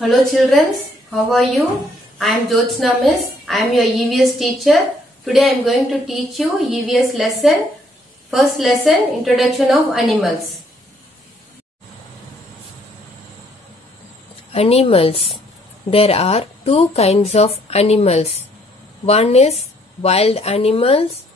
Hello children, how are you? I am Jyotsna Miss. I am your EVS teacher. Today I am going to teach you EVS lesson. First lesson, Introduction of Animals. Animals. There are two kinds of animals. One is wild animals.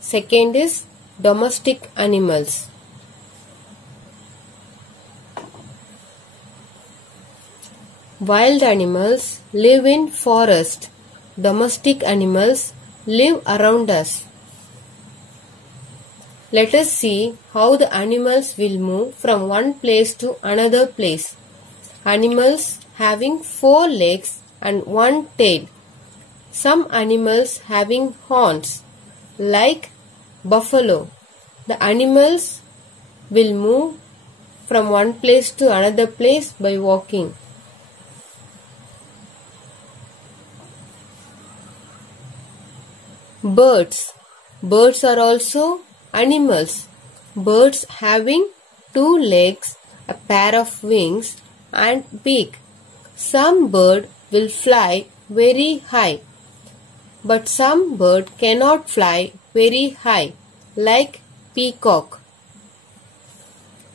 Second is domestic animals. Wild animals live in forest. Domestic animals live around us. Let us see how the animals will move from one place to another place. Animals having 4 legs and 1 tail. Some animals having horns, like buffalo. The animals will move from one place to another place by walking. Birds. Birds are also animals. Birds having 2 legs, a pair of wings and beak. Some bird will fly very high, but some bird cannot fly very high, like peacock.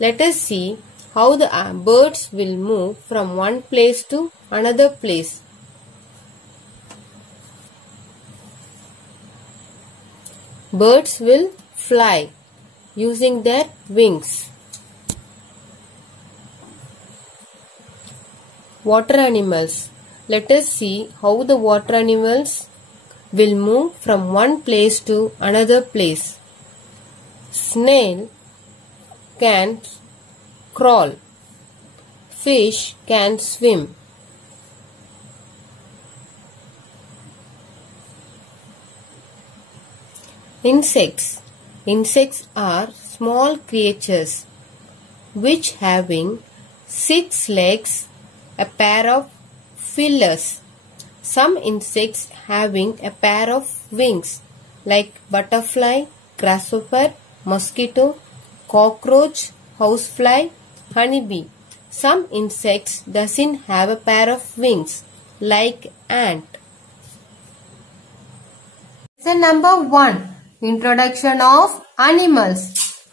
Let us see how the birds will move from one place to another place. Birds will fly using their wings. Water animals. Let us see how the water animals will move from one place to another place. Snail can crawl. Fish can swim. Insects. Insects are small creatures which having 6 legs, a pair of feelers. Some insects having a pair of wings, like butterfly, grasshopper, mosquito, cockroach, housefly, honeybee. Some insects doesn't have a pair of wings, like ant. Lesson number 1. Introduction of Animals.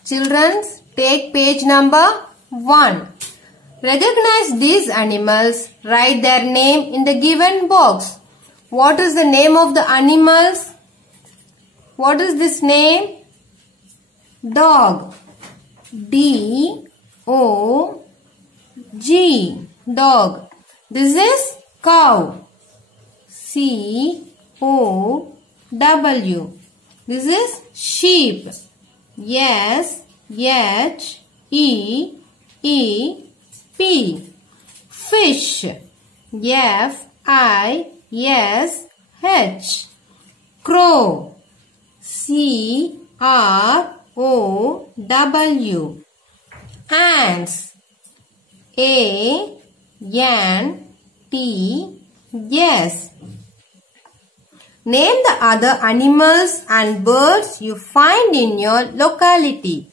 Children, take page number 1. Recognize these animals. Write their name in the given box. What is the name of the animals? What is this name? Dog. D-O-G. Dog. This is cow. C-O-W. This is sheep. S-H-E-E-P. Fish. F-I-S-H. Crow. C-R-O-W. Ants. A-N-T-S. Name the other animals and birds you find in your locality.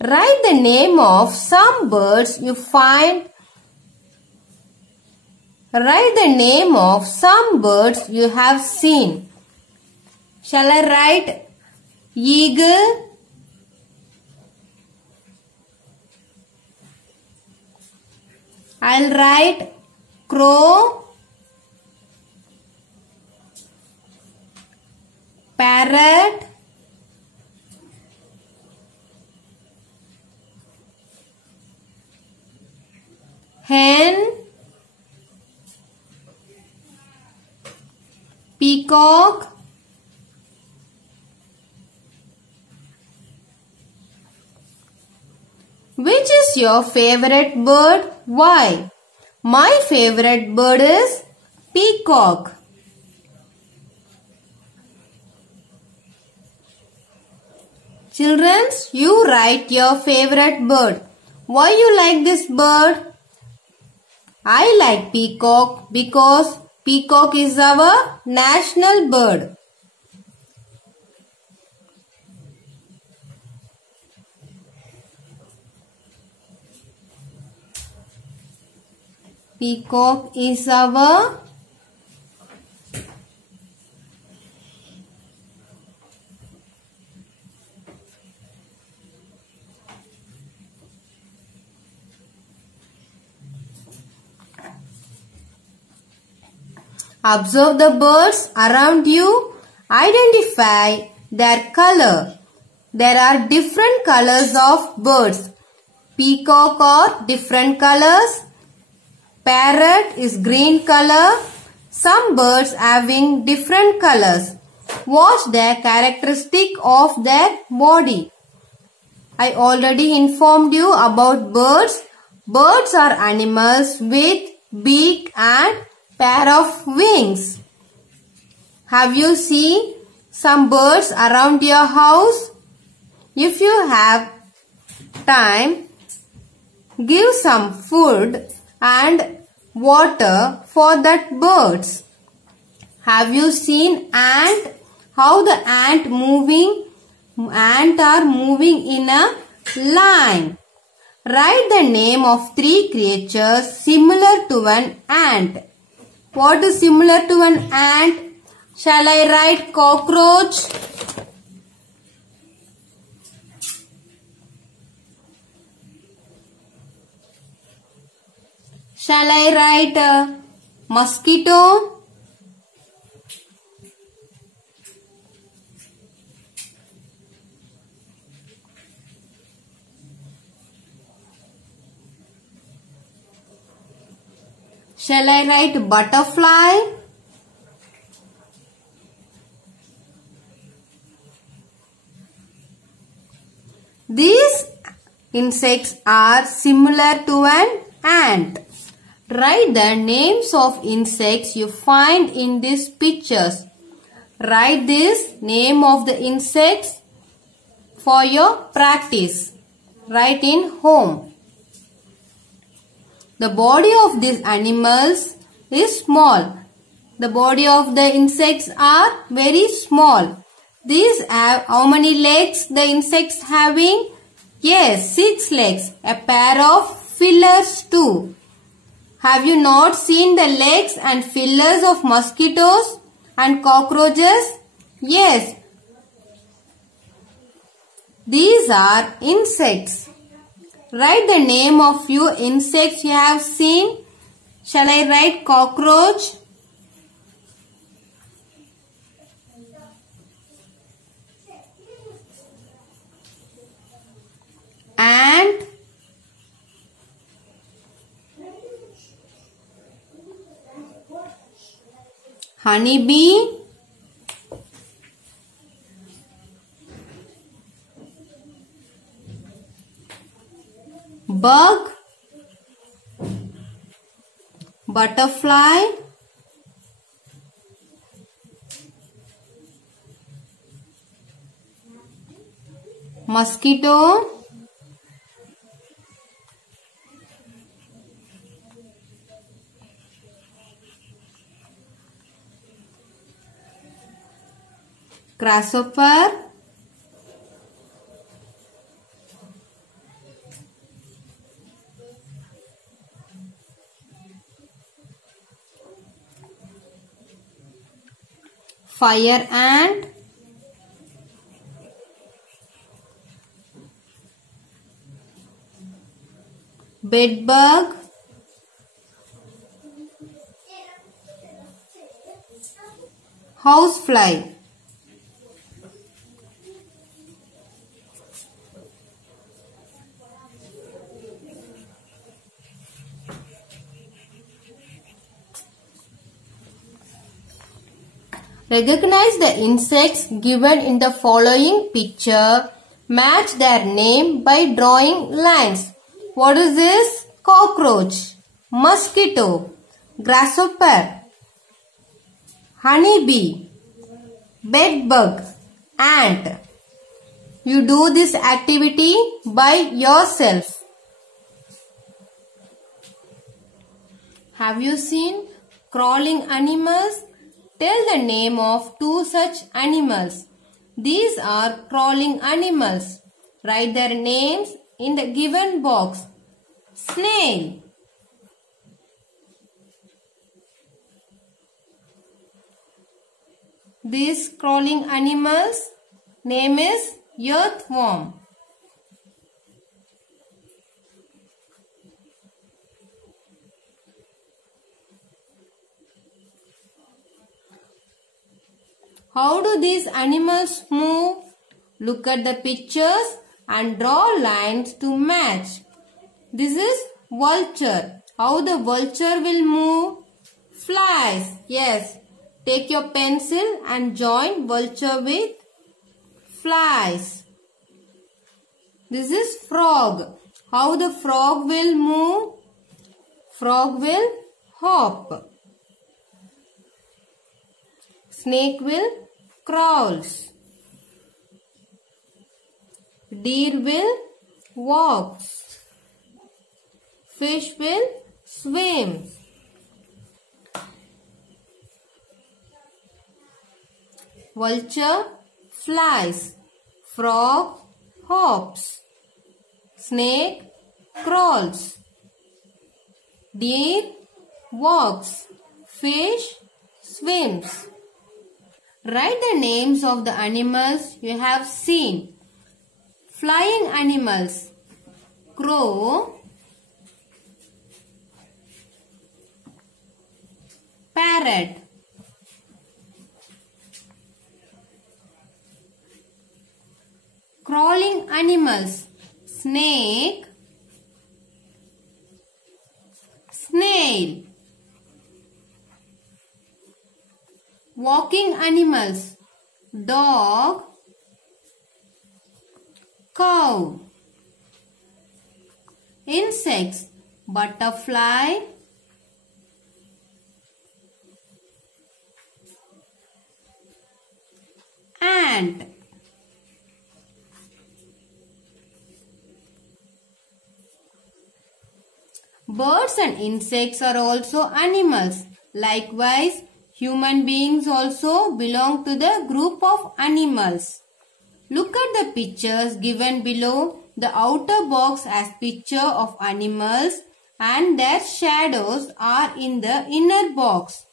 Write the name of some birds you find. Write the name of some birds you have seen. Shall I write eagle? I'll write crow, parrot, hen, peacock, which is your favorite bird? Why? My favorite bird is peacock. Children, you write your favorite bird. Why you like this bird? I like peacock because peacock is our national bird. Peacock is our Observe the birds around you. Identify their color. There are different colors of birds. Peacock are different colors. Parrot is green color. Some birds having different colors. Watch the characteristic of their body. I already informed you about birds. Birds are animals with beak and pair of wings. Have you seen some birds around your house? If you have time, give some food and water for that birds. Have you seen ant? How the ant are moving in a line. Write the name of 3 creatures similar to an ant. What is similar to an ant? Shall I write cockroach? Shall I write mosquito? Shall I write butterfly? These insects are similar to an ant. Write the names of insects you find in these pictures. Write this name of the insects for your practice. Write in home. The body of these animals is small. The body of the insects are very small. These have how many legs the insects having? Yes, 6 legs. A pair of feelers too. Have you not seen the legs and feelers of mosquitoes and cockroaches? Yes. These are insects. Write the name of few insects you have seen. Shall I write cockroach? Ant? Honeybee? Bug, butterfly, mosquito, grasshopper, fire ant, bedbug, housefly. Recognize the insects given in the following picture. Match their name by drawing lines. What is this? Cockroach, mosquito, grasshopper, honeybee, bedbug, ant. You do this activity by yourself. Have you seen crawling animals? Tell the name of 2 such animals. These are crawling animals. Write their names in the given box. Snail, This crawling animal's name is earthworm. How do these animals move? Look at the pictures and draw lines to match. This is vulture. How the vulture will move? Flies. Yes. Take your pencil and join vulture with flies. This is frog. How the frog will move? Frog will hop. Snake will crawls. Deer will walks. Fish will swims. Vulture flies. Frog hops. Snake crawls. Deer walks. Fish swims. Write the names of the animals you have seen. Flying animals: crow, parrot, crawling animals: snake, snail, walking animals: dog, cow. Insects: butterfly, ant. Birds and insects are also animals. Likewise, human beings also belong to the group of animals. Look at the pictures given below. The outer box has picture of animals and their shadows are in the inner box.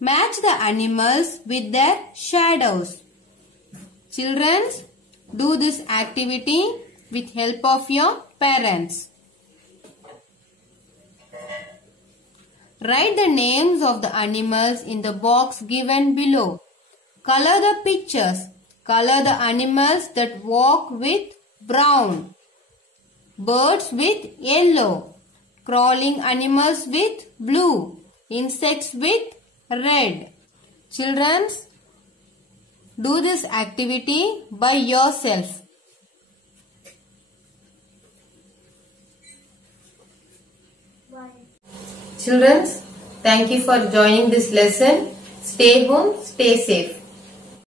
Match the animals with their shadows. Children, do this activity with help of your parents. Write the names of the animals in the box given below. Color the pictures. Color the animals that walk with brown. Birds with yellow. Crawling animals with blue. Insects with red. Children, do this activity by yourself. Children, thank you for joining this lesson. Stay home, stay safe.